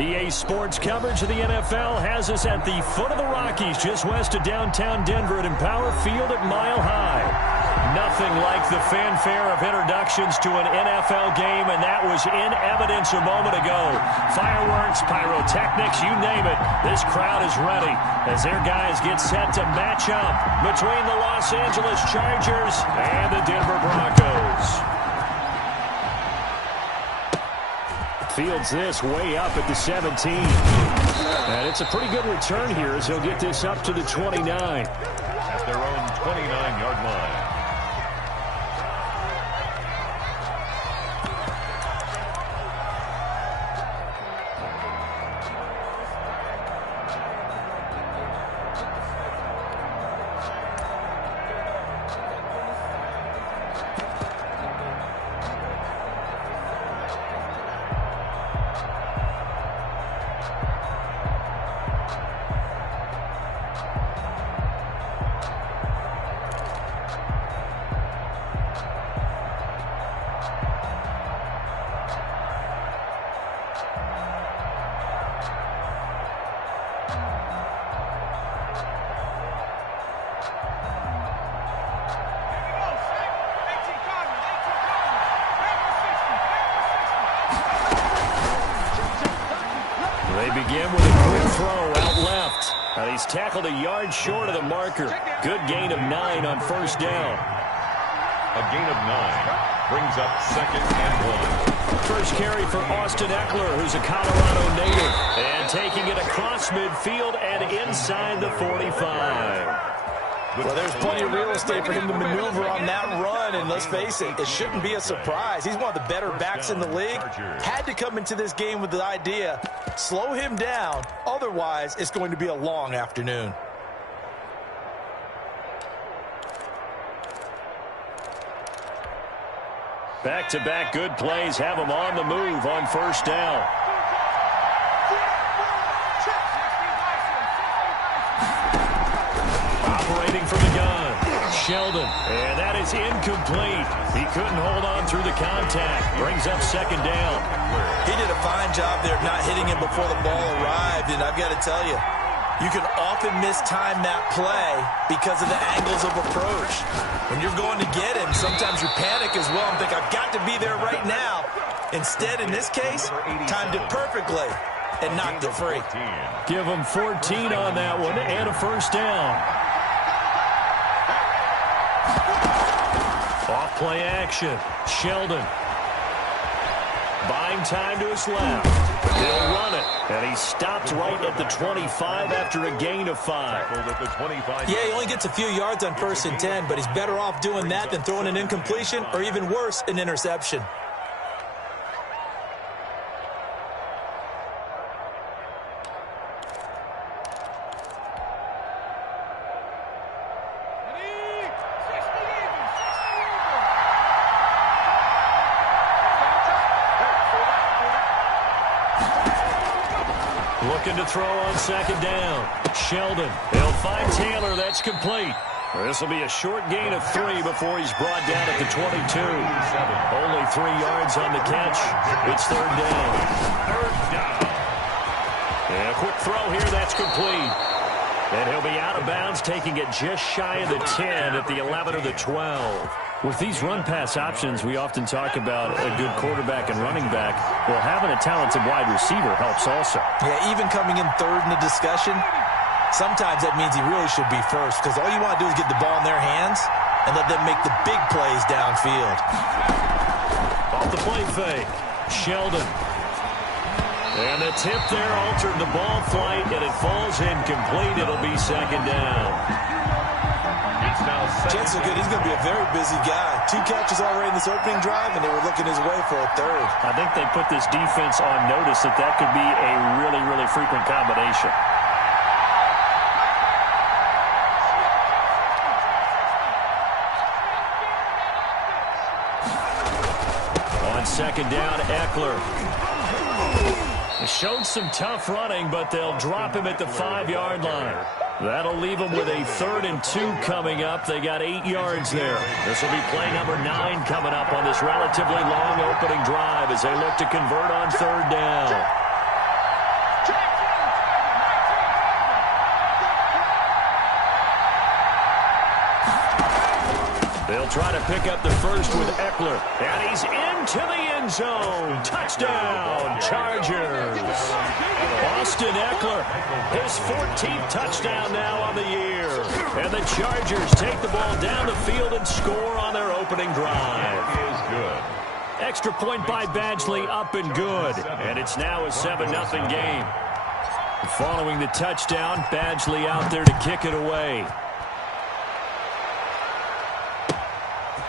EA Sports coverage of the NFL has us at the foot of the Rockies, just west of downtown Denver at Empower Field at Mile High. Nothing like the fanfare of introductions to an NFL game, and that was in evidence a moment ago. Fireworks, pyrotechnics, you name it. This crowd is ready as their guys get set to match up between the Los Angeles Chargers and the Denver Broncos. Fields this way up at the 17. And it's a pretty good return here as he'll get this up to the 29. At their own 29-yard line. They begin with a quick throw out left. He's tackled a yard short of the marker. Good gain of 9 on first down. A gain of 9 brings up 2nd and 1. First carry for Austin Eckler, who's a Colorado native. And taking it across midfield and inside the 45. Well, there's plenty of real estate for him to maneuver on that run, and let's face it, it shouldn't be a surprise. He's one of the better backs in the league. Had to come into this game with the idea, slow him down, otherwise it's going to be a long afternoon. Back-to-back good plays have him on the move on first down. Operating from the gun, Sheldon, and that is incomplete. He couldn't hold on through the contact. Brings up 2nd down. He did a fine job there not hitting him before the ball arrived, and I've got to tell you, you can often mistime that play because of the angles of approach. When you're going to get him, sometimes you panic as well and think, I've got to be there right now. Instead, in this case, timed it perfectly and knocked it free. Give him 14 on that one and a first down. Off play action. Sheldon. Buying time to his left. He'll run it. And he stopped right at the 25 after a gain of 5. Yeah, he only gets a few yards on 1st and 10, but he's better off doing that than throwing an incompletion or even worse, an interception. Looking to throw on 2nd down. Sheldon. He'll find Taylor. That's complete. This will be a short gain of 3 before he's brought down at the 22. Only 3 yards on the catch. It's 3rd down. And a quick throw here. That's complete. And he'll be out of bounds, taking it just shy of the 10 at the 11 or the 12. With these run-pass options, we often talk about a good quarterback and running back. Well, having a talented wide receiver helps also. Yeah, even coming in 3rd in the discussion, sometimes that means he really should be first because all you want to do is get the ball in their hands and let them make the big plays downfield. Off the play fake, Sheldon. And the tip there altered the ball flight, and it falls incomplete. It'll be 2nd down. Chances are good he's going to be a very busy guy. 2 catches already in this opening drive, and they were looking his way for a 3rd. I think they put this defense on notice that that could be a really, really frequent combination. On 2nd down, Eckler. He showed some tough running, but they'll drop him at the 5-yard line. That'll leave them with a 3rd and 2 coming up. They got 8 yards there. This will be play number 9 coming up on this relatively long opening drive as they look to convert on 3rd down. They'll try to pick up the first with Eckler. And he's into the end zone. Touchdown, Chargers. Austin Eckler, his 14th touchdown now on the year. And the Chargers take the ball down the field and score on their opening drive. Is good. Extra point by Badgley, up and good. And it's now a 7-0 game. Following the touchdown, Badgley out there to kick it away.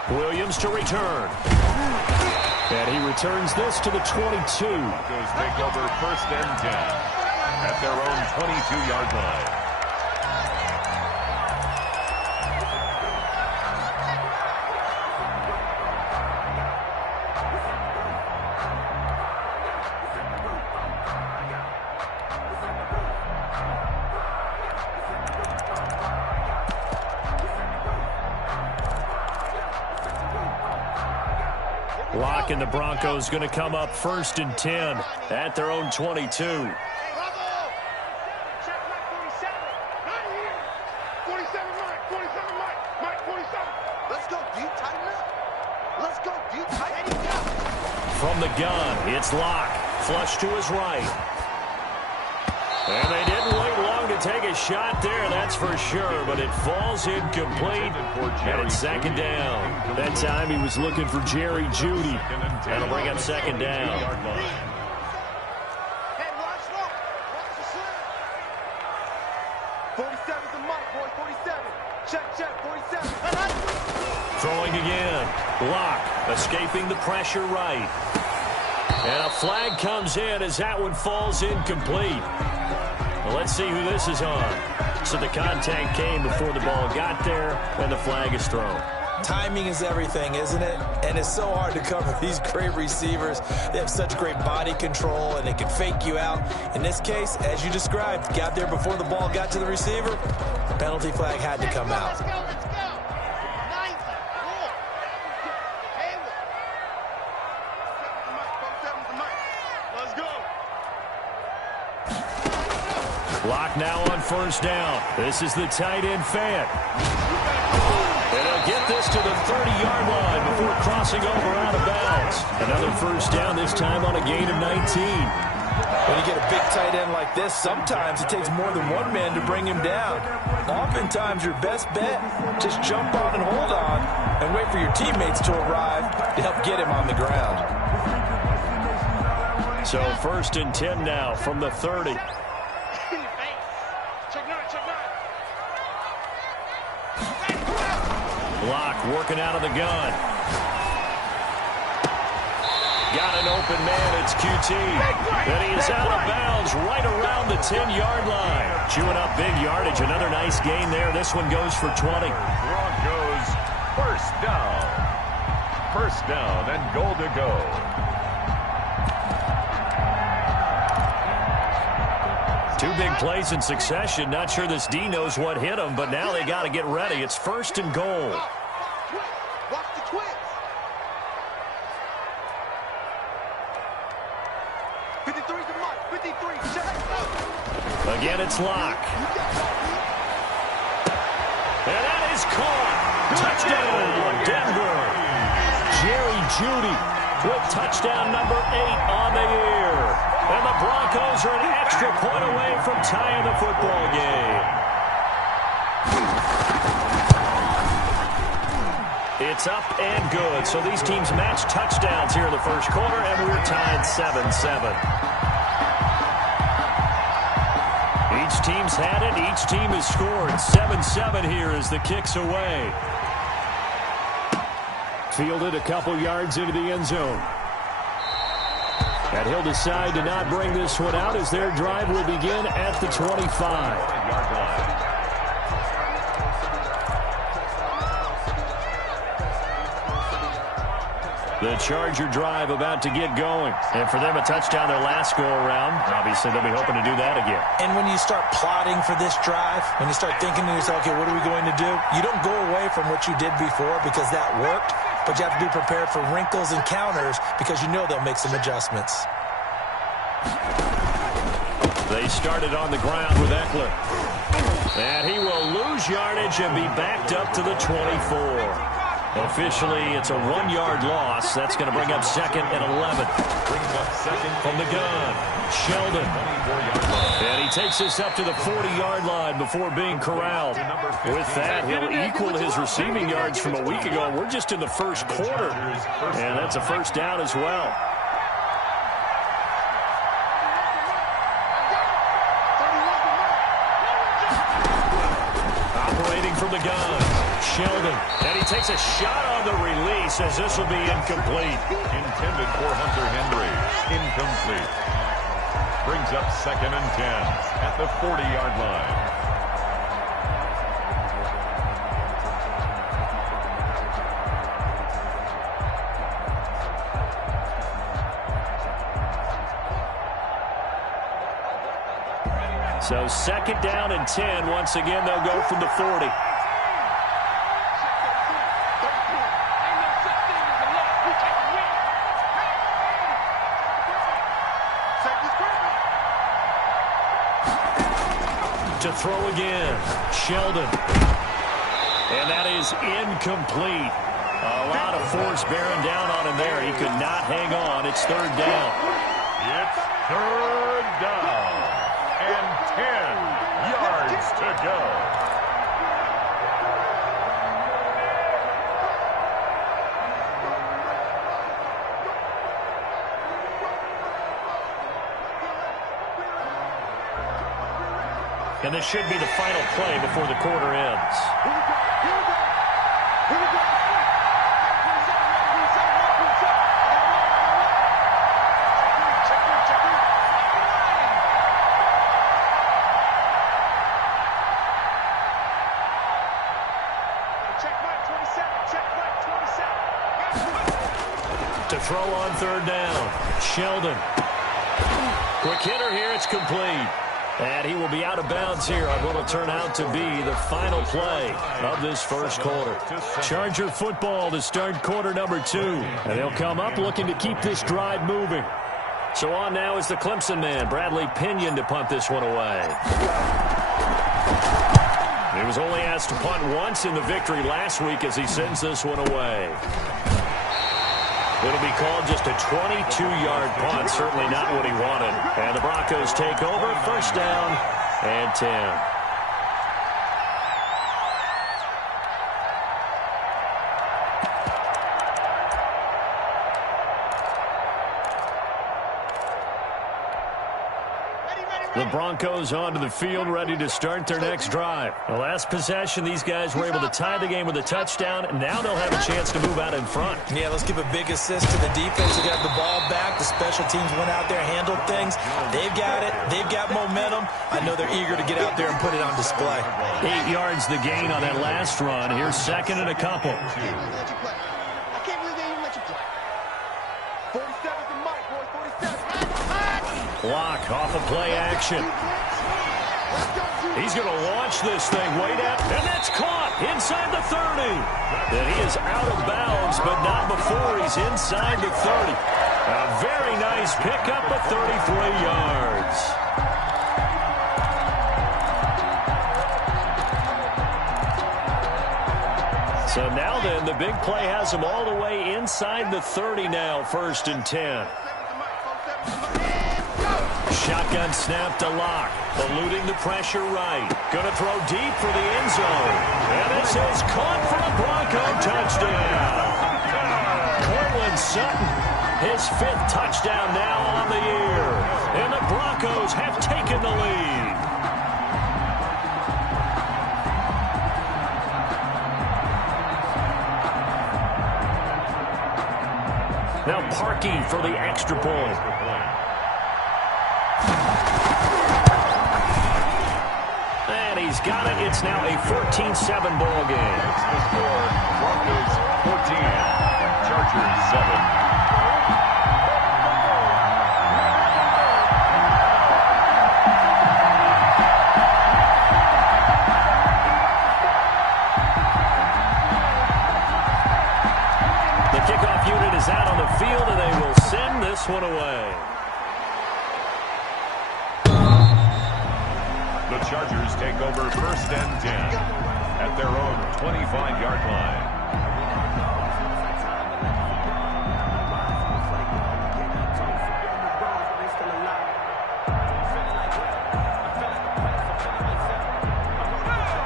Williams to return. And he returns this to the 22. Broncos take over 1st and 10 at their own 22-yard line. Lock and the Broncos going to come up 1st and 10 at their own 22. Check Mike 47. Not here. 47 Mike. 47 Mike. Mike 47. Let's go, dude. Tighten up. Let's go, dude. Tighten up. From the gun, it's Lock. Flush to his right. And they didn't wait long to take a shot there, that's for sure, but it falls incomplete, and it's 2nd down. That time he was looking for Jerry Jeudy. That'll bring up 2nd down. Hey, watch low. Watch the slam. 47's the Mike, boy. 47. Check. 47. Throwing again. Lock escaping the pressure right. And a flag comes in as that one falls incomplete. Well, let's see who this is on. So the contact came before the ball got there, and the flag is thrown. Timing is everything, isn't it? And it's so hard to cover these great receivers. They have such great body control, and they can fake you out. In this case, as you described, got there before the ball got to the receiver. Penalty flag had to come out. Let's go. 90. Cool. Hayward. 47's the Mike. 47's the Mike. Let's go. Lock now on 1st down. This is the tight end Fant. And he'll get this to the 30-yard line before crossing over out of bounds. Another 1st down, this time on a gain of 19. When you get a big tight end like this, sometimes it takes more than one man to bring him down. Oftentimes, your best bet, just jump on and hold on and wait for your teammates to arrive to help get him on the ground. So 1st and 10 now from the 30. Lock working out of the gun. Got an open man, it's QT. And he is out of bounds right around the 10-yard line. Chewing up big yardage, another nice gain there. This one goes for 20. Broncos 1st down. 1st down and goal to go. Two big plays in succession. Not sure this D knows what hit him, but now they got to get ready. It's 1st and goal. Watch the twins. 53's the Mike. 53. Check. Again, it's Lock. And that is caught. Touchdown, Denver. Jerry Jeudy with touchdown number 8 on the year. And the Broncos are an extra point away from tying the football game. It's up and good. So these teams match touchdowns here in the 1st quarter, and we're tied 7-7. Each team's had it. Each team has scored. 7-7 here as the kick's away. Fielded a couple yards into the end zone. And he'll decide to not bring this one out as their drive will begin at the 25. The Charger drive about to get going. And for them, a touchdown their last go-around. Obviously, they'll be hoping to do that again. And when you start plotting for this drive, when you start thinking to yourself, okay, what are we going to do? You don't go away from what you did before because that worked, but you have to be prepared for wrinkles and counters because you know they'll make some adjustments. They started on the ground with Eckler. And he will lose yardage and be backed up to the 24. Officially, it's a 1-yard loss. That's going to bring up 2nd and 11. Brings up 2nd From the gun, Sheldon. 24-yard line. And he takes this up to the 40-yard line before being corralled. With that, he'll equal his receiving yards from a week ago. We're just in the first quarter. And that's a first down as well. Operating from the gun, Sheldon. And he takes a shot on the release as this will be incomplete. Intended for Hunter Henry. Incomplete. Brings up 2nd and 10 at the 40-yard line. So 2nd down and 10. Once again, they'll go from the 40. To throw again, Sheldon. And that is incomplete. A lot of force bearing down on him there. He could not hang on. It's 3rd down. It's 3rd down. And 10 yards to go. And this should be the final play before the quarter ends. To throw on 3rd down, Sheldon. Quick hitter here, it's complete. And he will be out of bounds here on what will turn out to be the final play of this first quarter. Charger football to start quarter number 2. And they'll come up looking to keep this drive moving. So on now is the Clemson man, Bradley Pinion, to punt this one away. He was only asked to punt once in the victory last week as he sends this one away. It'll be called just a 22-yard punt, certainly not what he wanted. And the Broncos take over, 1st down and 10. The Broncos onto the field, ready to start their next drive. The last possession, these guys were able to tie the game with a touchdown, and now they'll have a chance to move out in front. Yeah, let's give a big assist to the defense. They got the ball back. The special teams went out there, handled things. They've got it. They've got momentum. I know they're eager to get out there and put it on display. 8 yards the gain on that last run. Here's 2nd and a couple. I can't believe they even let you play. 47's the mic, boy. 47. Block off of play action. He's going to launch this thing way down, and that's caught inside the 30. And he is out of bounds, but not before he's inside the 30. A very nice pickup of 33 yards. So now then, the big play has him all the way inside the 30 now, 1st and 10. Shotgun snap to Locke. Eluding the pressure right. Going to throw deep for the end zone. And this is caught for a Bronco touchdown. Cortland Sutton, his 5th touchdown now on the year. And the Broncos have taken the lead. Now Parkey for the extra point. And he's got it. It's now a 14-7 ball game. Broncos 14, Chargers 7. The kickoff unit is out on the field, and they will send this one away. The Chargers take over 1st and 10 at their own 25-yard line.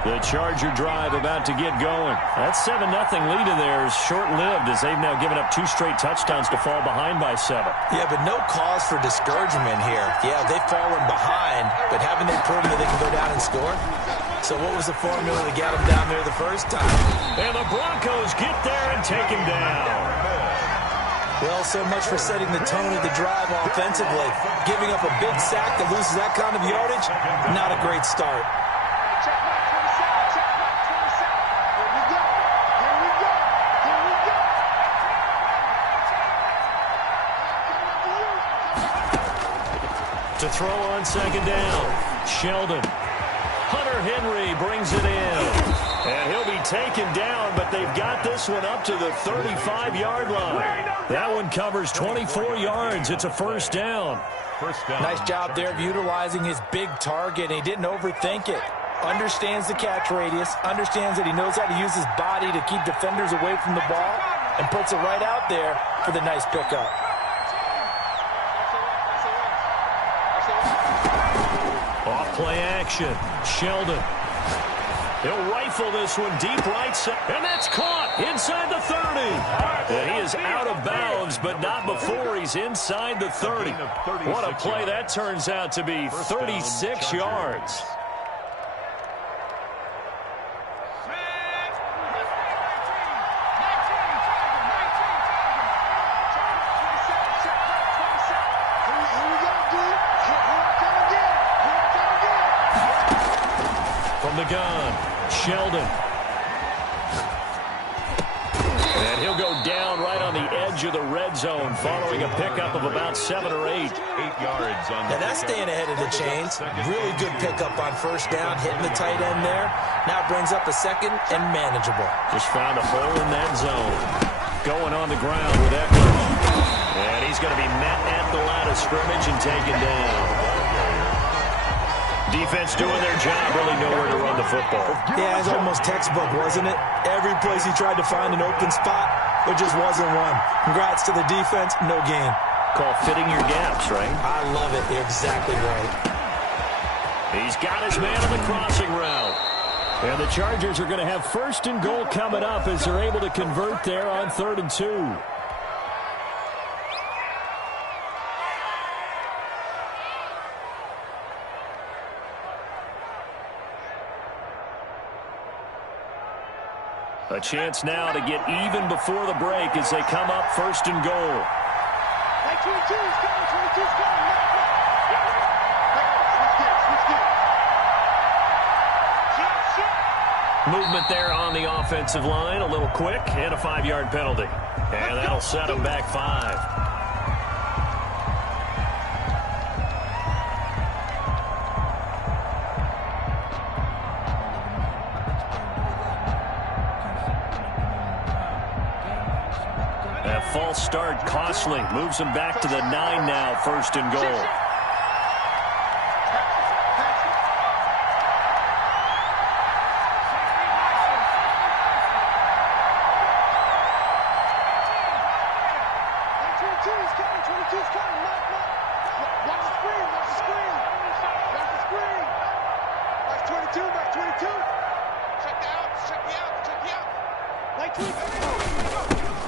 The Charger drive about to get going. That 7-0 lead of theirs short-lived as they've now given up 2 straight touchdowns to fall behind by 7. Yeah, but no cause for discouragement here. Yeah, they've fallen behind, but haven't they proven that they can go down and score? So what was the formula that got them down there the first time? And the Broncos get there and take him down. Well, so much for setting the tone of the drive offensively. Giving up a big sack that loses that kind of yardage, not a great start. To throw on second down, Sheldon. Hunter Henry brings it in. And he'll be taken down, but they've got this one up to the 35-yard line. That one covers 24 yards. It's a first down. Nice job there of utilizing his big target. He didn't overthink it. Understands the catch radius, understands that he knows how to use his body to keep defenders away from the ball, and puts it right out there for the nice pickup. Off-play action. Sheldon. He'll rifle this one deep right side. And that's caught inside the 30. And he is out of bounds, but not before he's inside the 30. What a play that turns out to be. 36 yards. From the gun, Sheldon. And he'll go down right on the edge of the red zone following a pickup of about 7 or 8. 8 yards on Now that's staying ahead of the chains. Really good pickup on first down, hitting the tight end there. Now brings up a second and manageable. Just found a hole in that zone. Going on the ground with Eckler. And he's going to be met at the line of scrimmage and taken down. Defense doing their job, really nowhere to run the football. Yeah, it's almost textbook, wasn't it? Every place he tried to find an open spot, there just wasn't one. Congrats to the defense, no gain. Call fitting your gaps, right? I love it. You're exactly right. He's got his man on the crossing route. And the Chargers are going to have first and goal coming up as they're able to convert there on 3rd and 2. A chance now to get even before the break as they come up 1st and goal. 22's coming, 22's coming. Movement there on the offensive line, a little quick, and a 5-yard penalty. And that'll set them back 5. That false start costly. Moves them back to the 9 now, 1st and goal.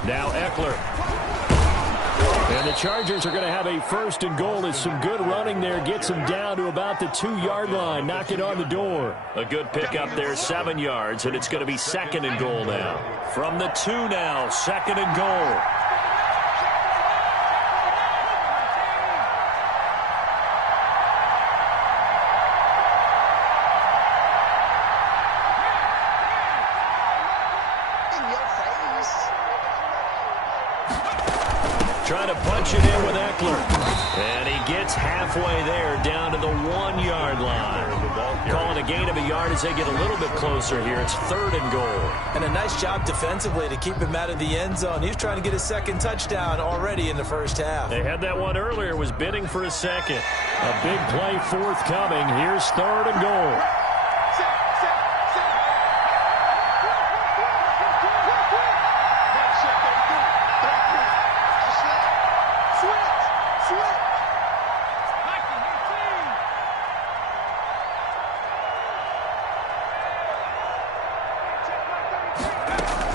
Now Eckler. And the Chargers are going to have a 1st and goal as some good running there gets them down to about the 2-yard line, knocking on the door. A good pickup there, 7 yards, and it's going to be 2nd and goal now. From the 2 now, 2nd and goal. Trying to punch it in with Eckler. And he gets halfway there down to the 1-yard line. Calling a gain of a yard as they get a little bit closer here. It's 3rd and goal. And a nice job defensively to keep him out of the end zone. He was trying to get his 2nd touchdown already in the first half. They had that one earlier, was bidding for a 2nd. A big play forthcoming. Here's 3rd and goal.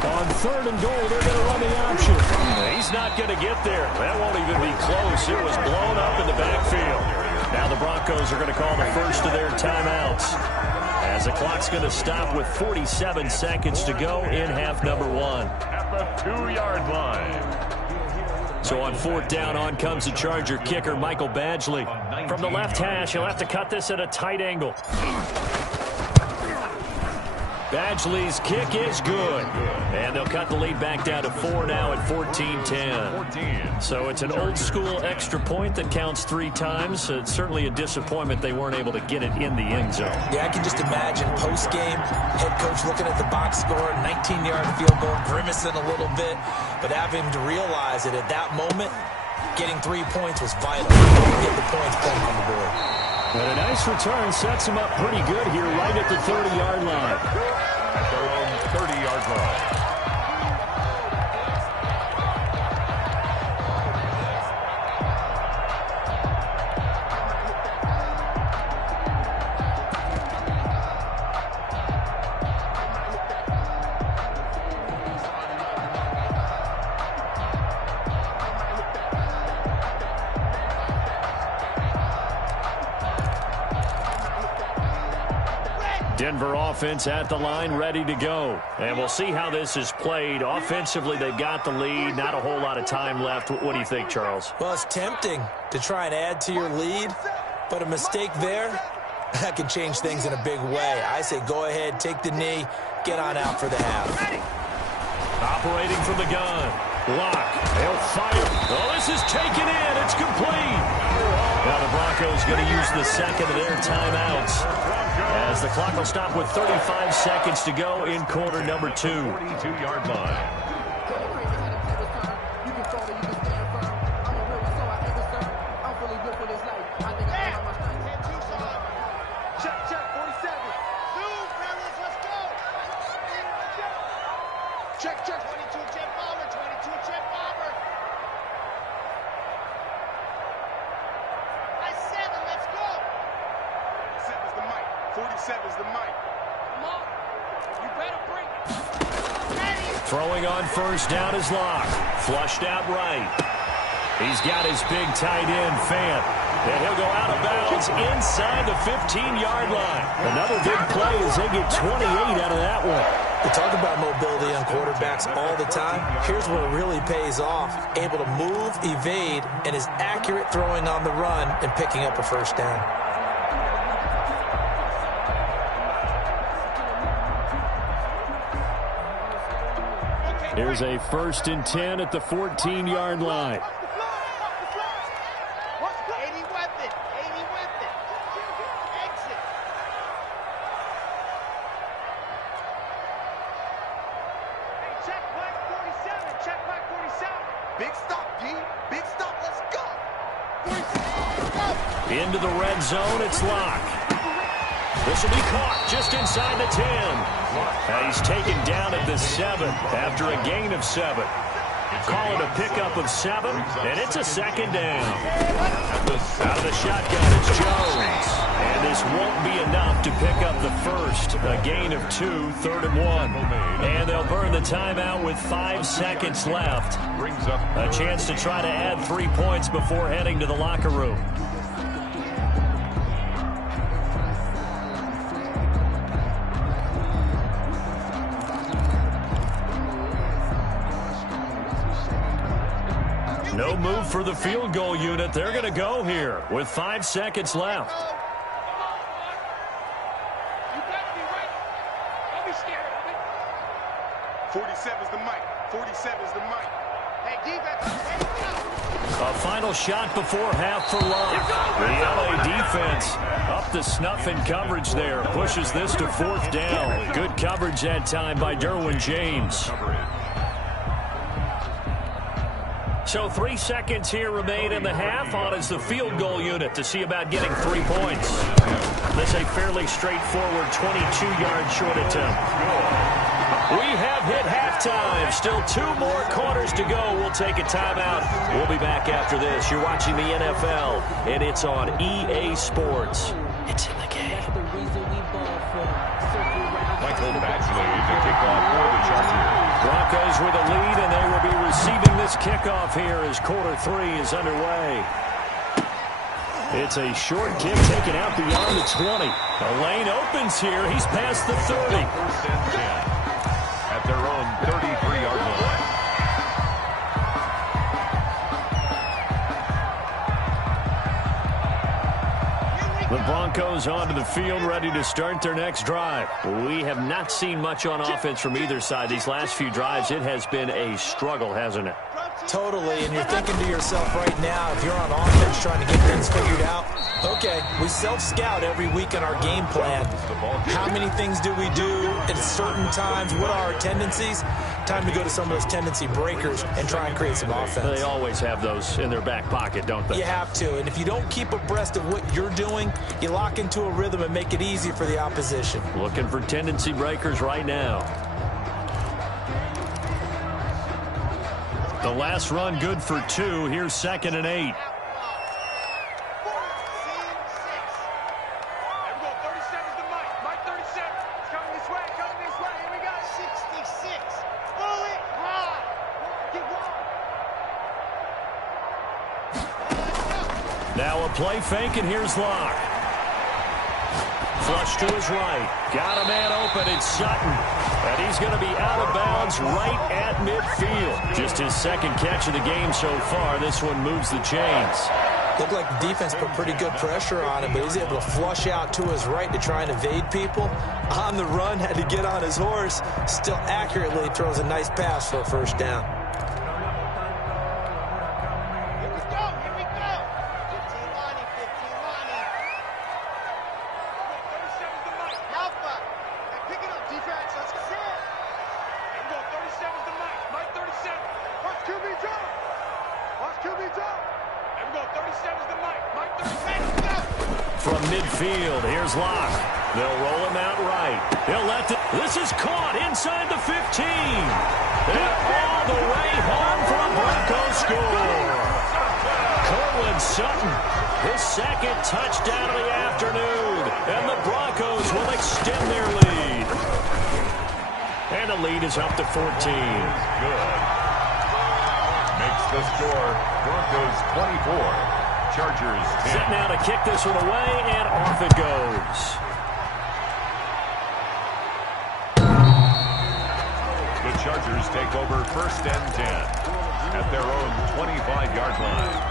On 3rd and goal, they're going to run the option. He's not going to get there. That won't even be close. It was blown up in the backfield. Now the Broncos are going to call the first of their timeouts, as the clock's going to stop with 47 seconds to go in half number 1. At the 2-yard line. So on 4th down, on comes the Charger kicker, Michael Badgley. From the left hash, he'll have to cut this at a tight angle. Badgley's kick is good. And they'll cut the lead back down to 4 now at 14-10. So it's an old-school extra point that counts 3 times. It's certainly a disappointment they weren't able to get it in the end zone. Yeah, I can just imagine post-game, head coach looking at the box score, 19-yard field goal, grimacing a little bit, but having to realize that at that moment, getting 3 points was vital. Get the points put on the board. And a nice return sets them up pretty good here right at the 30-yard line. At their own 30-yard line. Denver offense at the line, ready to go. And we'll see how this is played. Offensively, they've got the lead. Not a whole lot of time left. What do you think, Charles? Well, it's tempting to try and add to your lead, but a mistake there, that can change things in a big way. I say go ahead, take the knee, get on out for the half. Operating from the gun. Lock. They'll fire. Oh, this is taken in. It's complete. Now the Broncos going to use the second of their timeouts, as the clock will stop with 35 seconds to go in quarter number 2. 42-yard line. Check, 22, jet bomber, 22, jet bomber. I 7, let's go. 7's the mic, 47's the mic. Come on, you better bring it. Ready. Throwing on first down is Locke. Flushed out right. He's got his big tight end, Fant. And he'll go out of bounds inside the 15-yard line. Another big play as they get 28 out of that one. We talk about mobility on quarterbacks all the time. Here's where it really pays off. Able to move, evade, and is accurate throwing on the run and picking up a first down. Here's a 1st and 10 at the 14-yard line. Into the red zone, it's Locke. This will be caught just inside the 10. And he's taken down at the 7 after a gain of 7. Call it a pickup of 7, and it's a second down. Out of the shotgun, it's Jones. And this won't be enough to pick up the first. A gain of 2, 3rd and 1. And they'll burn the timeout with 5 seconds left. A chance to try to add 3 points before heading to the locker room. No move for the field goal unit. They're going to go here with 5 seconds left. You got to be right. Don't be scared of it. 47's the mic. 47's the mic. Hey, defense. A final shot before half for Locke. The LA defense up to snuff in coverage there. Pushes this to 4th down. Good coverage that time by Derwin James. So 3 seconds here remain in the half. On is the field goal unit to see about getting 3 points. This is a fairly straightforward 22-yard short attempt. We have hit halftime. Still 2 more quarters to go. We'll take a timeout. We'll be back after this. You're watching the NFL, and it's on EA Sports. It's in the game. Michael Badgley to kick off for the Chargers. Broncos with a lead, and they will be receiving this kickoff here as quarter 3 is underway. It's a short kick taken out beyond the 20. The lane opens here. He's past the 30. First and 10 at their own 33-yard line. The Broncos onto the field, ready to start their next drive. We have not seen much on offense from either side. These last few drives, it has been a struggle, hasn't it? Totally, and you're thinking to yourself right now, if you're on offense trying to get things figured out, okay, we self-scout every week in our game plan. How many things do we do at certain times? What are our tendencies? Time to go to some of those tendency breakers and try and create some offense. They always have those in their back pocket, don't they? You have to, and if you don't keep abreast of what you're doing, you lock into a rhythm and make it easy for the opposition. Looking for tendency breakers right now. The last run good for 2. Here's 2nd and 8. Now a play fake, and here's Locke. Flush to his right. Got a man open. It's Sutton. And he's going to be out of bounds right at midfield. Just his second catch of the game so far. This one moves the chains. Looked like the defense put pretty good pressure on him, but he's able to flush out to his right to try and evade people. On the run, had to get on his horse. Still accurately throws a nice pass for a first down. From midfield, here's Locke. They'll roll him out right. He'll let this is caught inside the 15. And all the way home for a Broncos score. Cortland Sutton, his second touchdown of the afternoon. And the Broncos will extend their lead. And the lead is up to 14. Good. Makes the score Broncos 24. Chargers 10. Set now to kick this one away, and off it goes. The Chargers take over 1st and 10 at their own 25-yard line.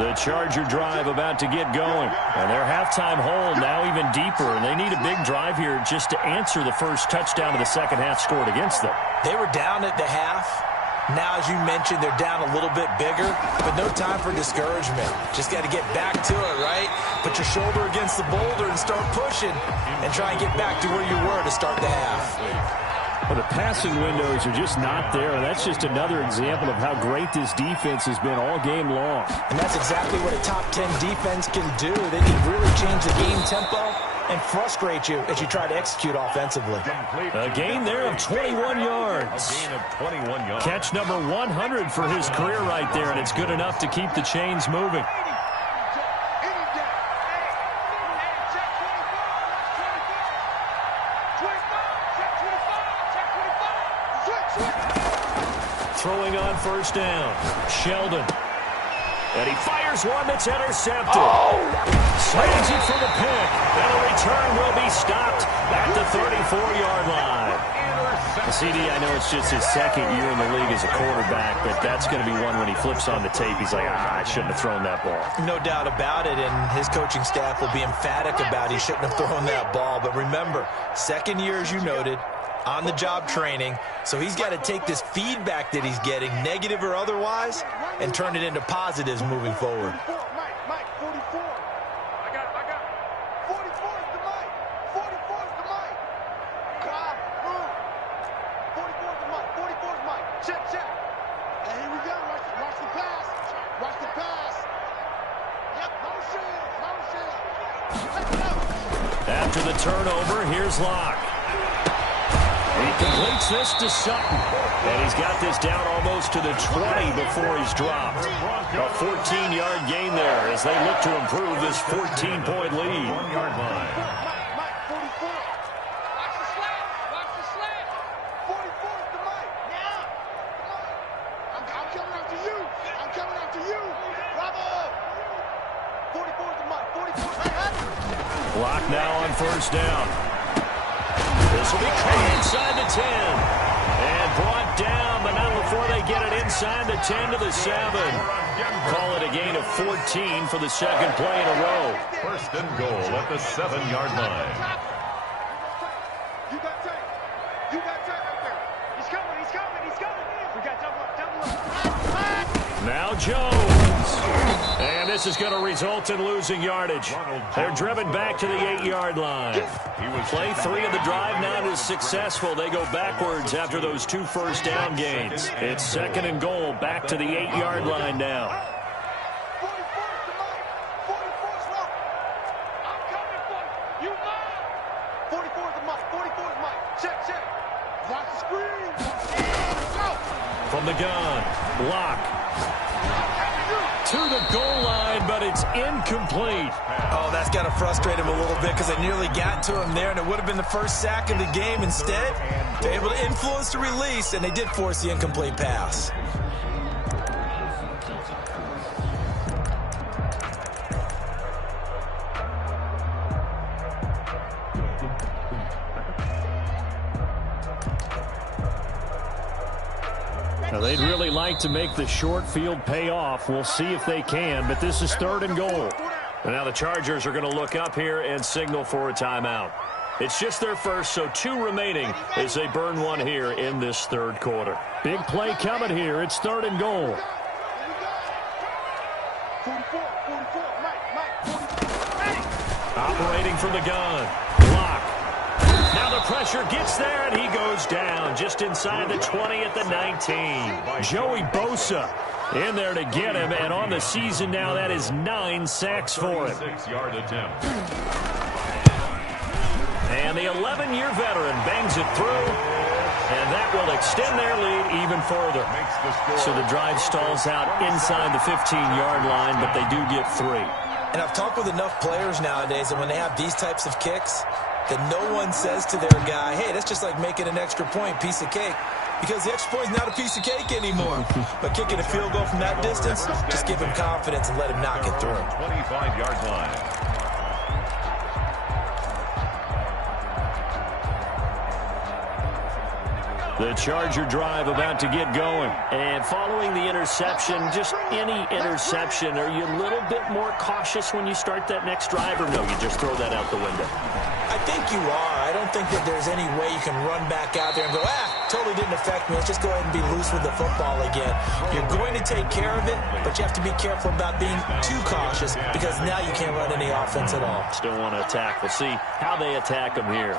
The Charger drive about to get going. And their halftime hole now even deeper. And they need a big drive here just to answer the first touchdown of the second half scored against them. They were down at the half. Now, as you mentioned, they're down a little bit bigger, but no time for discouragement. Just got to get back to it, right? Put your shoulder against the boulder and start pushing and try and get back to where you were to start the half. Well, the passing windows are just not there. That's just another example of how great this defense has been all game long. And that's exactly what a top 10 defense can do. They can really change the game tempo and frustrate you as you try to execute offensively. A gain there of 21 yards. A gain of 21 yards. Catch number 100 for his career right there, and it's good enough to keep the chains moving. Throwing on first down, Sheldon. And he fires one that's intercepted. Slams it for the pick. And a return will be stopped at the 34-yard line. CD, I know it's just his second year in the league as a quarterback, but that's going to be one when he flips on the tape. He's like, I shouldn't have thrown that ball. No doubt about it, and his coaching staff will be emphatic about he shouldn't have thrown that ball. But remember, second year, as you noted, on-the-job training, so he's got to take this feedback that he's getting, negative or otherwise, and turn it into positives moving forward. Mike, 44. I got it. 44 is the Mike. 44 is the Mike. God, move. 44 is the Mike. 44 is Mike. Check. And here we go. Watch the pass. Watch the pass. Yep, motion. Let's go. After the turnover, here's Locke. He completes this to Sutton. And he's got this down almost to the 20 before he's dropped. A 14-yard gain there as they look to improve this 14-point lead. 1-yard line. Mike, 44. Watch the slant. Watch the slant. 44 is the Mike. Yeah. I'm coming after you. I'm coming after you. Bravo. 44 is the Mike. 44. Block now on first down. This will be caught inside the 10. And brought down, but not before they get it inside the 10 to the 7. Call it a gain of 14 for the second play in a row. First and goal at the 7-yard line. You got tape. You got tape right there. He's coming. He's coming. He's coming. We got double up. Double up. Now Jones. And this is going to result in losing yardage. They're driven back to the 8-yard line. Play 3 of the drive now is successful. They go backwards after those 2 first down gains. It's second and goal back to the 8-yard line now. 44 is the Mike. 44 is Mike. I'm coming for you. You Mike. 44 is the Mike. 44 is Mike. Check, check. Watch the screen. Go. From the gun, block. To the goal line, but it's incomplete. Oh, that's got to frustrate him a little bit because they nearly got to him there, and it would have been the first sack of the game. Instead, they're able to influence the release, and they did force the incomplete pass. Now, they'd really like to make the short field pay off. We'll see if they can, but this is third and goal. And now the Chargers are going to look up here and signal for a timeout. It's just their first, so 2 remaining as they burn 1 here in this third quarter. Big play coming here. It's third and goal. 44, 44, Mike, 44. Operating from the gun. Block. Now the pressure gets there, and he goes down just inside the 20 at the 19. Joey Bosa in there to get him, and on the season now, that is 9 sacks for him. 6-yard attempt. And the 11-year veteran bangs it through, and that will extend their lead even further. So the drive stalls out inside the 15-yard line, but they do get 3. And I've talked with enough players nowadays, and when they have these types of kicks, that no one says to their guy, hey, that's just like making an extra point, piece of cake. Because the extra point is not a piece of cake anymore. But kicking a field goal from that distance, just give him confidence and let him knock it through. 25-yard line. The Charger drive about to get going. And following the interception, just any interception, are you a little bit more cautious when you start that next drive, or no, you just throw that out the window? I think you are. I don't think that there's any way you can run back out there and go, totally didn't affect me. Let's just go ahead and be loose with the football again. You're going to take care of it, but you have to be careful about being too cautious because now you can't run any offense at all. Still want to attack. We'll see how they attack them here.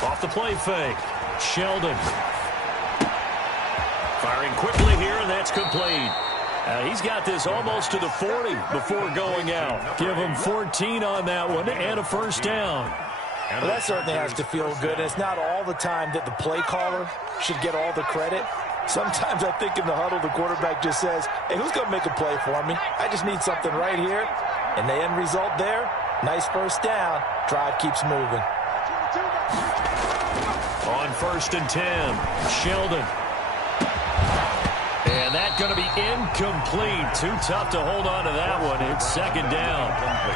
Off the play fake. Sheldon. Firing quickly here, and that's complete. He's got this almost to the 40 before going out. Give him 14 on that one and a first down. Well, that certainly has to feel good. And it's not all the time that the play caller should get all the credit. Sometimes I think in the huddle, the quarterback just says, hey, who's going to make a play for me? I just need something right here. And the end result there, nice first down. Drive keeps moving. On first and 10, Sheldon. And that's going to be incomplete. Too tough to hold on to that one. It's second down.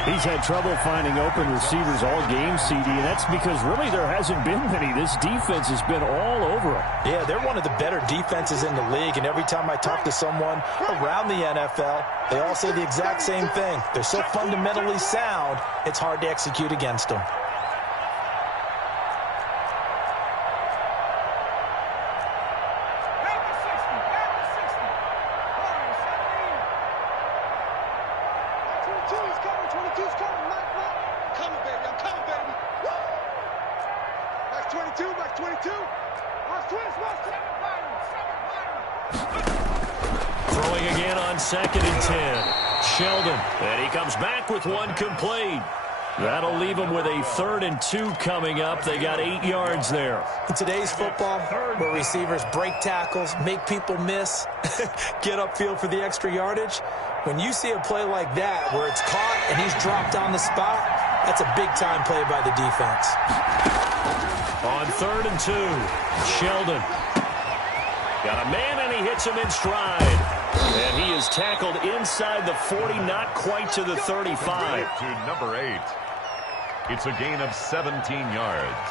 He's had trouble finding open receivers all game, CD, and that's because really there hasn't been many. This defense has been all over him. Yeah, they're one of the better defenses in the league, and every time I talk to someone around the NFL, they all say the exact same thing. They're so fundamentally sound, it's hard to execute against them. Throwing again on second and 10. Sheldon, and he comes back with one complete. That'll leave them with a 3rd and 2 coming up. They got 8 yards there. In today's football, where receivers break tackles, make people miss, get upfield for the extra yardage, when you see a play like that where it's caught and he's dropped on the spot, that's a big-time play by the defense. On 3rd and 2, Sheldon. Got a man, and he hits him in stride. And he is tackled inside the 40, not quite to the 35. To number 8. It's a gain of 17 yards.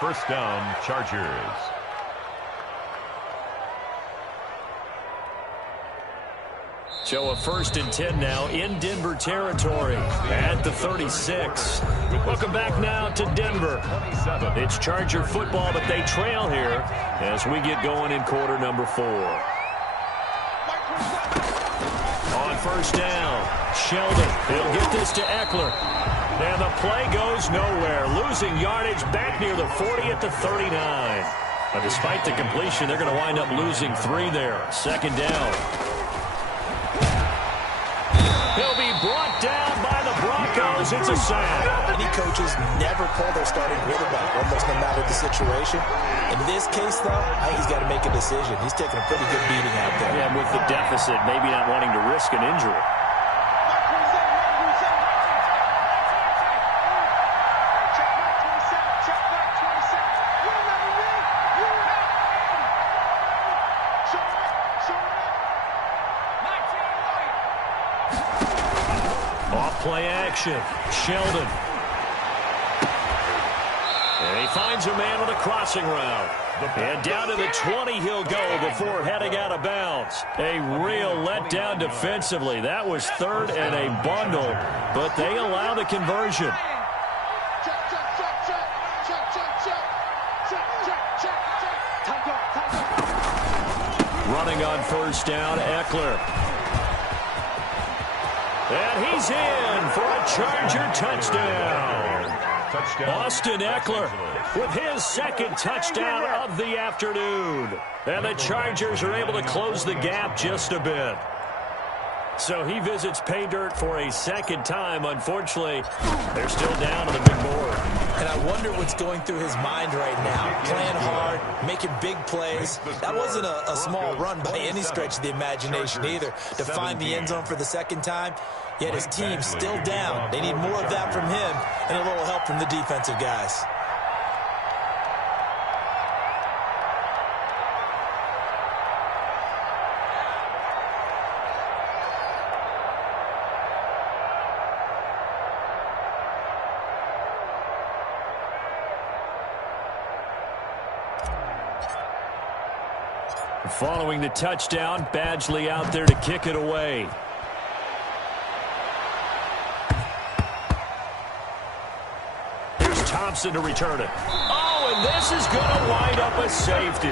First down, Chargers. So a 1st and 10 now in Denver territory at the 36. Welcome back now to Denver. It's Charger football, but they trail here as we get going in quarter number 4. On 1st down, Sheldon. He'll get this to Eckler. And the play goes nowhere. Losing yardage back near the 40 at the 39. But despite the completion, they're going to wind up losing 3 there. 2nd down. He'll be brought down by the Broncos. It's a sack. Many coaches never pull their starting quarterback, almost no matter the situation. In this case, though, I think he's got to make a decision. He's taking a pretty good beating out there. Yeah, with the deficit, maybe not wanting to risk an injury. Play action. Sheldon. And he finds a man on the crossing route. And down to the 20 he'll go before heading out of bounds. A real letdown defensively. That was 3rd and a bundle, but they allow the conversion. Running on 1st down, Eckler. And he's in for a Charger touchdown. Austin Eckler with his 2nd touchdown of the afternoon. And the Chargers are able to close the gap just a bit. So he visits pay dirt for a 2nd time. Unfortunately, they're still down on the big board. And I wonder what's going through his mind right now. Playing hard, making big plays. That wasn't a small run by any stretch of the imagination either. To find the end zone for the 2nd time, yet his team's still down. They need more of that from him and a little help from the defensive guys. Following the touchdown, Badgley out there to kick it away. Here's Thompson to return it. Oh, and this is going to wind up a safety.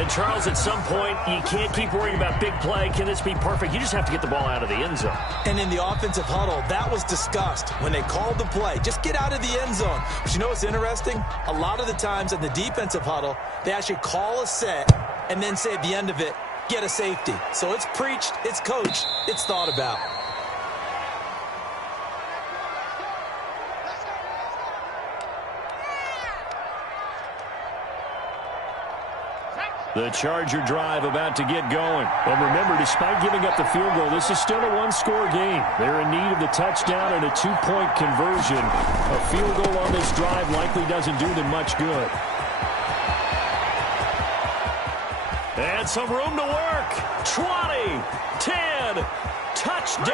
And Charles, at some point, you can't keep worrying about big play. Can this be perfect? You just have to get the ball out of the end zone. And in the offensive huddle, that was discussed when they called the play. Just get out of the end zone. But you know what's interesting? A lot of the times in the defensive huddle, they actually call a set and then say at the end of it, get a safety. So it's preached, it's coached, it's thought about. The Charger drive about to get going. And remember, despite giving up the field goal, this is still a one-score game. They're in need of the touchdown and a 2-point conversion. A field goal on this drive likely doesn't do them much good. And some room to work. 20, 10, touchdown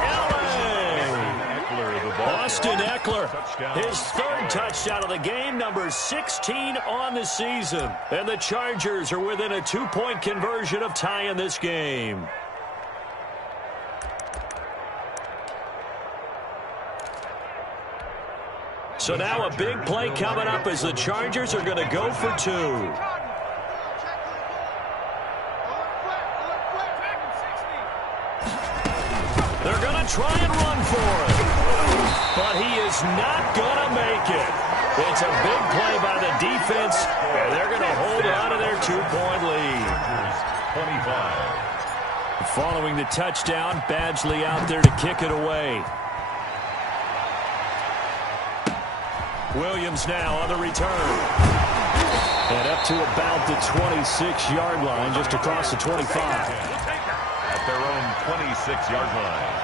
LA. Austin Eckler, his 3rd touchdown of the game, number 16 on the season. And the Chargers are within a 2-point conversion of tying this game. So now a big play coming up as the Chargers are going to go for 2. They're going to try and run for it. But he is not going to make it. It's a big play by the defense, and they're going to hold on to their 2-point lead. 25. Following the touchdown, Badgley out there to kick it away. Williams now on the return. And up to about the 26-yard line, just across the 25. At their own 26-yard line.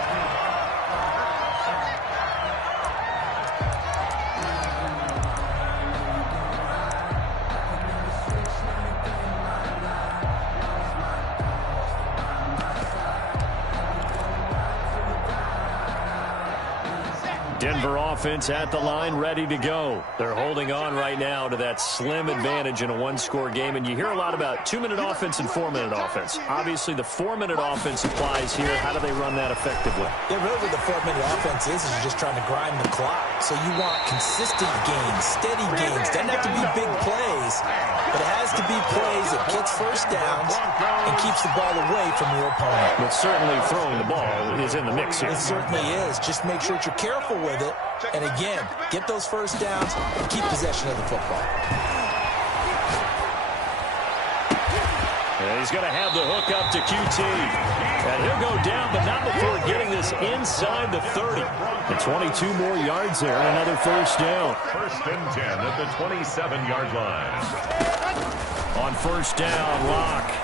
Denver offense at the line, ready to go. They're holding on right now to that slim advantage in a one-score game. And you hear a lot about 2-minute offense and 4-minute offense. Obviously, the 4-minute offense applies here. How do they run that effectively? Yeah, really what the 4-minute offense is you're just trying to grind the clock. So you want consistent gains, steady gains. Doesn't have to be big plays, but it has to be plays that gets first downs and keeps the ball away from your opponent. But certainly throwing the ball is in the mix here. It certainly is. Just make sure that you're careful with it. And again, get those first downs and keep possession of the football. And he's going to have the hook up to QT. And he'll go down, but not before getting this inside the 30. And 22 more yards there, and another first down. First and 10 at the 27-yard line. On first down, Locke.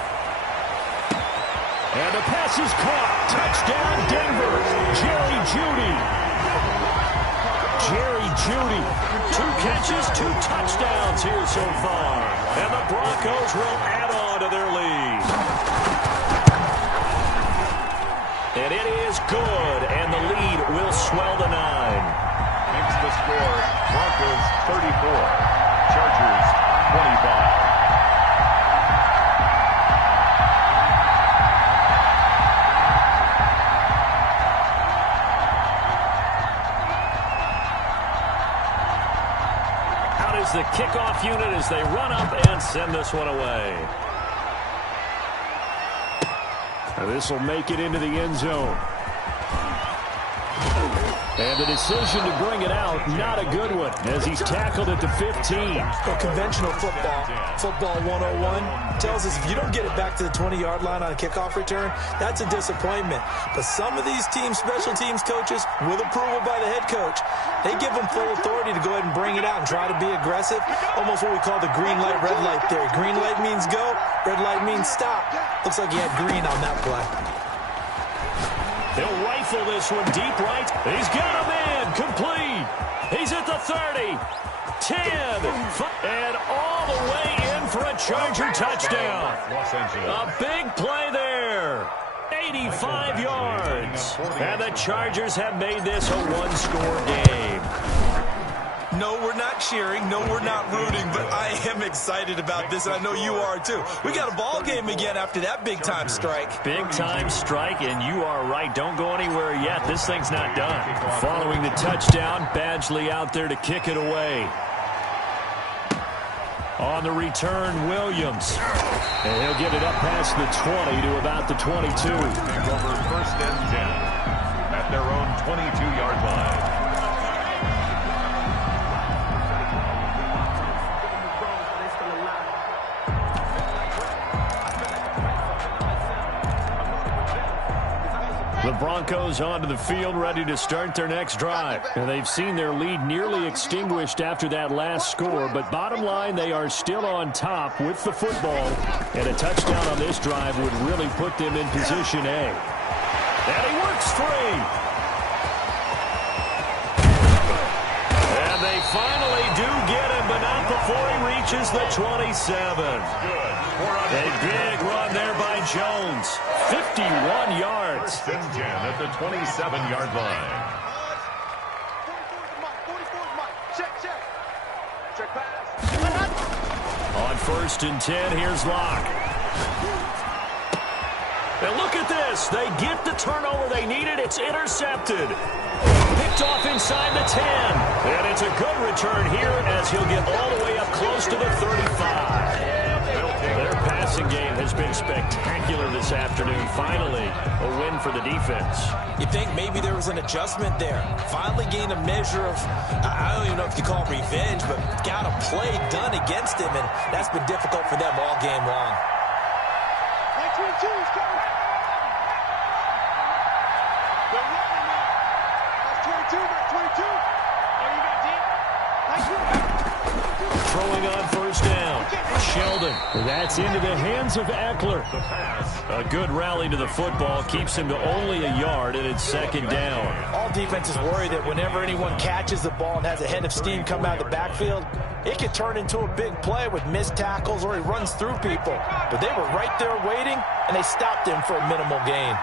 And the pass is caught. Touchdown, Denver. Jerry Jeudy. Jerry Jeudy, 2 catches, 2 touchdowns here so far. And the Broncos will add on to their lead. And it is good, and the lead will swell to 9. Makes the score Broncos 34, Chargers 25. The kickoff unit as they run up and send this one away. This will make it into the end zone. And the decision to bring it out, not a good one, as he's tackled at the 15. Well, conventional football 101, tells us if you don't get it back to the 20-yard line on a kickoff return, that's a disappointment. But some of these teams, special teams coaches, with approval by the head coach, they give them full authority to go ahead and bring it out and try to be aggressive. Almost what we call the green light, red light theory. Green light means go, red light means stop. Looks like he had green on that play. They'll rifle this one deep right. He's got him in. Complete. He's at the 30. 10. And all the way in for a Charger touchdown. A big play there. 85 yards. And the Chargers have made this a one-score game. No, we're not cheering. No, we're not rooting. But I am excited about this, and I know you are too. We got a ball game again after that big-time strike. Big-time strike, and you are right. Don't go anywhere yet. This thing's not done. Following the touchdown, Badgley out there to kick it away. On the return, Williams. And he'll get it up past the 20 to about the 22. Over first and 10 at their own 22-yard line. The Broncos onto the field, ready to start their next drive. And they've seen their lead nearly extinguished after that last score, but bottom line, they are still on top with the football. And a touchdown on this drive would really put them in position A. And he works free. And they finally do get him, but not before he reaches the 27. A big run there by Jones. 51 yards. First and 10 at the 27-yard line. 44's Mike. Check pass. On first and 10, here's Locke. And look at this. They get the turnover they needed. It's intercepted. Picked off inside the 10. And it's a good return here as he'll get all the way up close to the 35. Their passing game has been spectacular this afternoon. Finally, a win for the defense. You think maybe there was an adjustment there. Finally gained a measure of, I don't even know if you call it revenge, but got a play done against him, and that's been difficult for them all game long. Sheldon. That's into the hands of Eckler. A good rally to the football keeps him to only a yard, and it's second down. All defenses worry that whenever anyone catches the ball and has a head of steam come out of the backfield, it could turn into a big play with missed tackles or he runs through people. But they were right there waiting, and they stopped him for a minimal gain.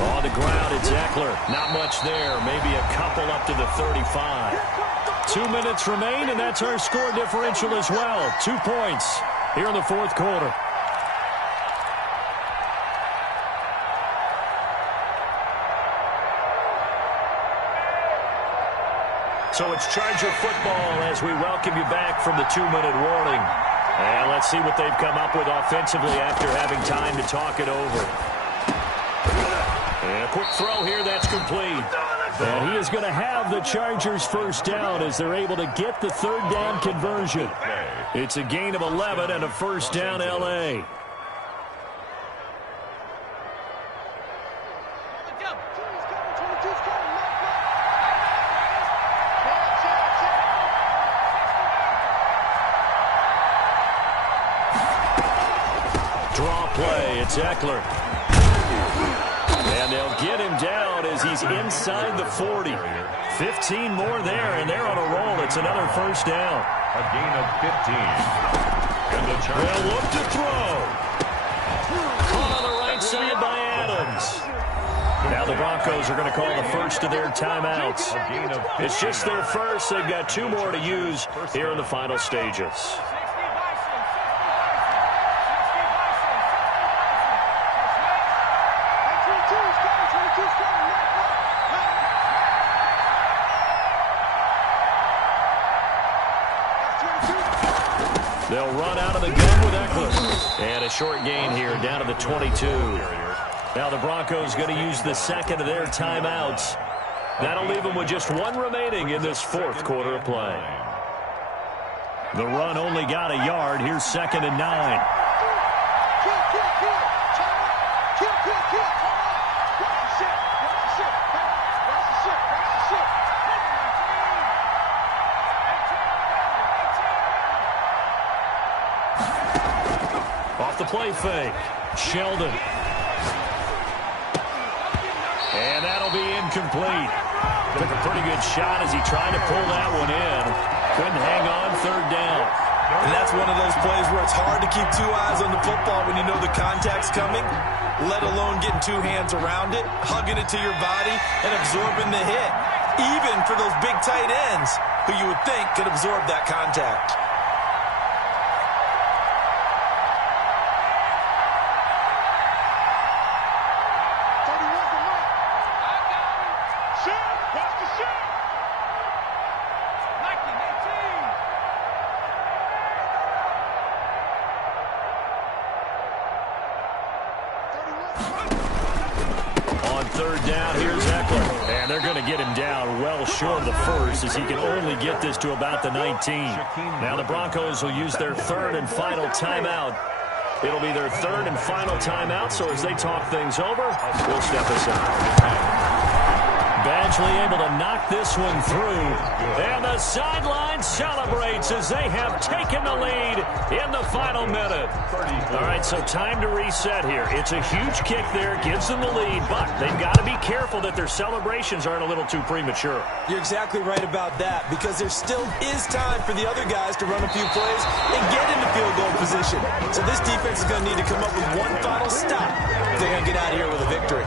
On the ground, it's Eckler. Not much there. Maybe a couple up to the 35. 2 minutes remain, and that's our score differential as well. 2 points here in the fourth quarter. So it's Charger football as we welcome you back from the 2-minute warning. And let's see what they've come up with offensively after having time to talk it over. And a quick throw here, that's complete. And he is going to have the Chargers first down as they're able to get the third down conversion. It's a gain of 11 and a first down, L.A. Draw play, it's Eckler. And they'll get him down as he's inside the 40. 15 more there, and they're on a roll. It's another first down. A gain of 15. And the They'll look to throw. Caught on the right side by Adams. Now the Broncos are going to call the first of their timeouts. It's just their first. They've got 2 more to use here in the final stages. They'll run out of the gun with Eckler. And a short gain here down to the 22. Now the Broncos going to use the second of their timeouts. That'll leave them with just 1 remaining in this fourth quarter of play. The run only got a yard. Here's 2nd and 9. Off the play fake. Sheldon. And that'll be incomplete. Took a pretty good shot as he tried to pull that one in. Couldn't hang on, third down. And that's one of those plays where it's hard to keep 2 eyes on the football when you know the contact's coming, let alone getting 2 hands around it, hugging it to your body, and absorbing the hit. Even for those big tight ends who you would think could absorb that contact. Third down, here's Eckler. And they're going to get him down well short of the first as he can only get this to about the 19. Now the Broncos will use their third and final timeout. It'll be their third and final timeout, so as they talk things over, we'll step aside. Badgley able to knock this one through. And the sideline celebrates as they have taken the lead in the final minute. All right, so time to reset here. It's a huge kick there, gives them the lead, but they've got to be careful that their celebrations aren't a little too premature. You're exactly right about that, because there still is time for the other guys to run a few plays and get into field goal position. So this defense is going to need to come up with one final stop if they're going to get out of here with a victory.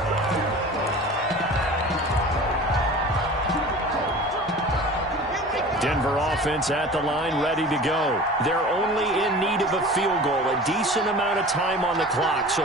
Denver offense at the line, ready to go. They're only in need of a field goal, a decent amount of time on the clock. So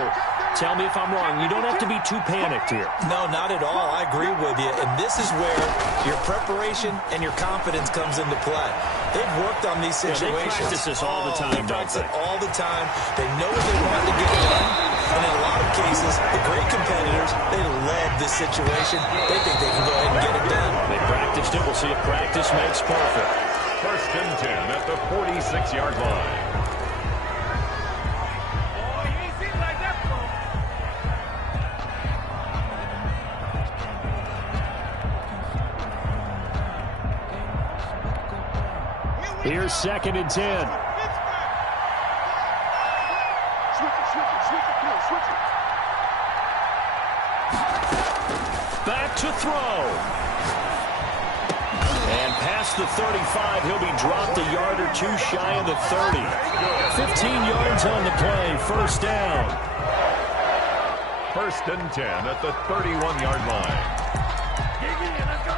tell me if I'm wrong. You don't have to be too panicked here. No, not at all. I agree with you. And this is where your preparation and your confidence comes into play. They've worked on these situations. They practice this all the time, They practice it all the time. They know what they want to get done. And in a lot of cases, the great competitors, they love this situation. They think they can go ahead and get it done. They practiced it. We'll see if practice makes perfect. First and 10 at the 46-yard line. Here's 2nd and 10. Back to throw. And past the 35, he'll be dropped a yard or two shy of the 30. 15 yards on the play, first down. 1st and 10 at the 31-yard line. Let's go.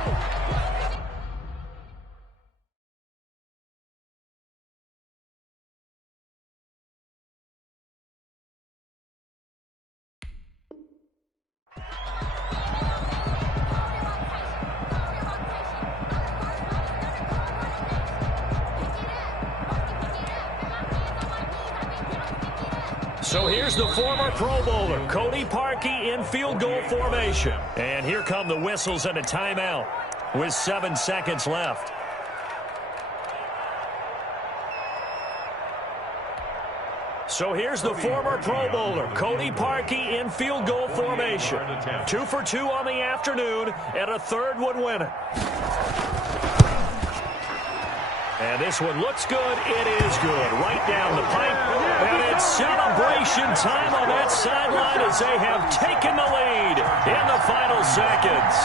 So here's the former Pro Bowler, Cody Parkey, in field goal formation. And here come the whistles and a timeout with 7 seconds left. So here's the former Pro Bowler, Cody Parkey, in field goal formation. 2 for 2 on the afternoon, and a third would win it. And this one looks good. It is good. Right down the pipe. And it's celebration time on that sideline as they have taken the lead in the final seconds.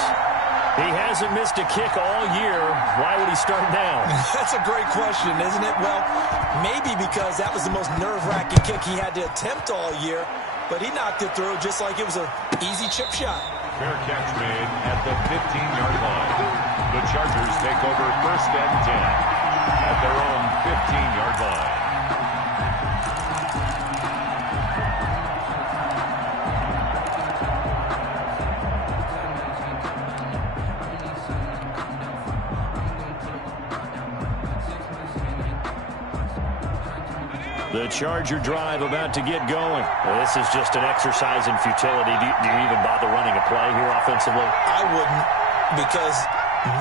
He hasn't missed a kick all year. Why would he start now? That's a great question, isn't it? Well, maybe because that was the most nerve-wracking kick he had to attempt all year. But he knocked it through just like it was an easy chip shot. Fair catch made at the 15-yard line. The Chargers take over 1st and 10. At their own 15-yard line. The Charger drive about to get going. Well, this is just an exercise in futility. Do you even bother running a play here offensively? I wouldn't, because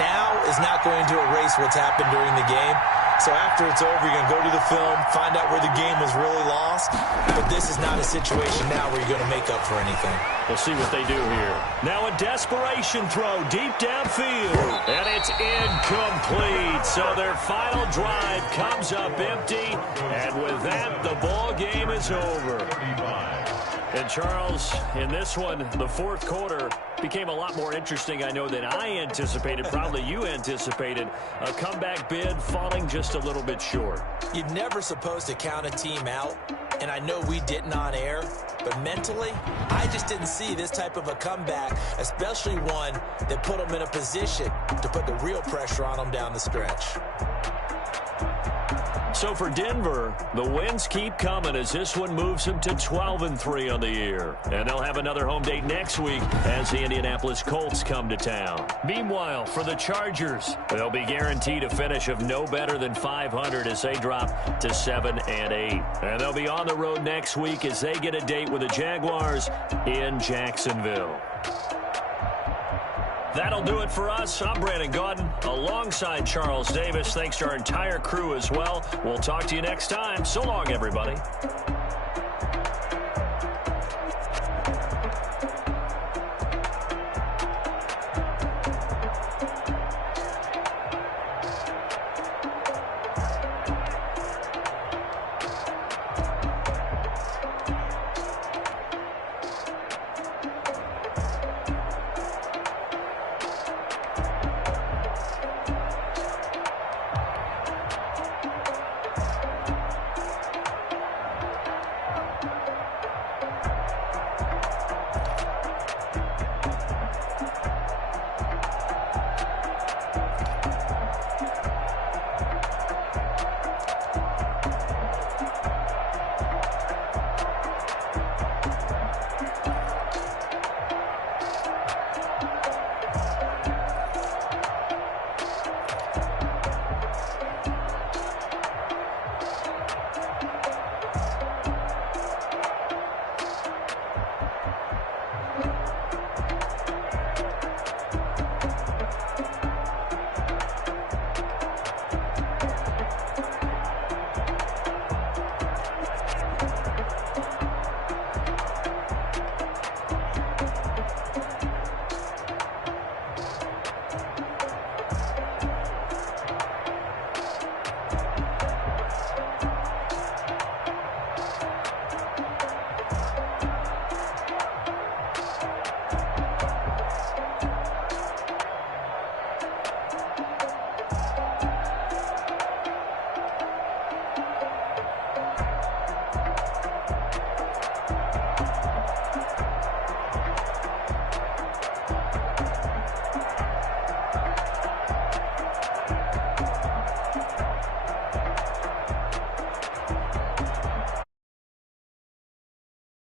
now is not going to erase what's happened during the game. So after it's over, you're going to go to the film, find out where the game was really lost. But this is not a situation now where you're going to make up for anything. We'll see what they do here. Now a desperation throw deep downfield. And it's incomplete. So their final drive comes up empty. And with that, the ball game is over. And Charles, in this one, the fourth quarter became a lot more interesting, I know, than I anticipated. Probably you anticipated. A comeback bid falling just a little bit short. You're never supposed to count a team out, and I know we didn't on air, but mentally, I just didn't see this type of a comeback, especially one that put them in a position to put the real pressure on them down the stretch. So for Denver, the wins keep coming as this one moves them to 12-3 on the year. And they'll have another home date next week as the Indianapolis Colts come to town. Meanwhile, for the Chargers, they'll be guaranteed a finish of no better than 500 as they drop to 7-8. And they'll be on the road next week as they get a date with the Jaguars in Jacksonville. That'll do it for us. I'm Brandon Gaudin alongside Charles Davis. Thanks to our entire crew as well. We'll talk to you next time. So long, everybody.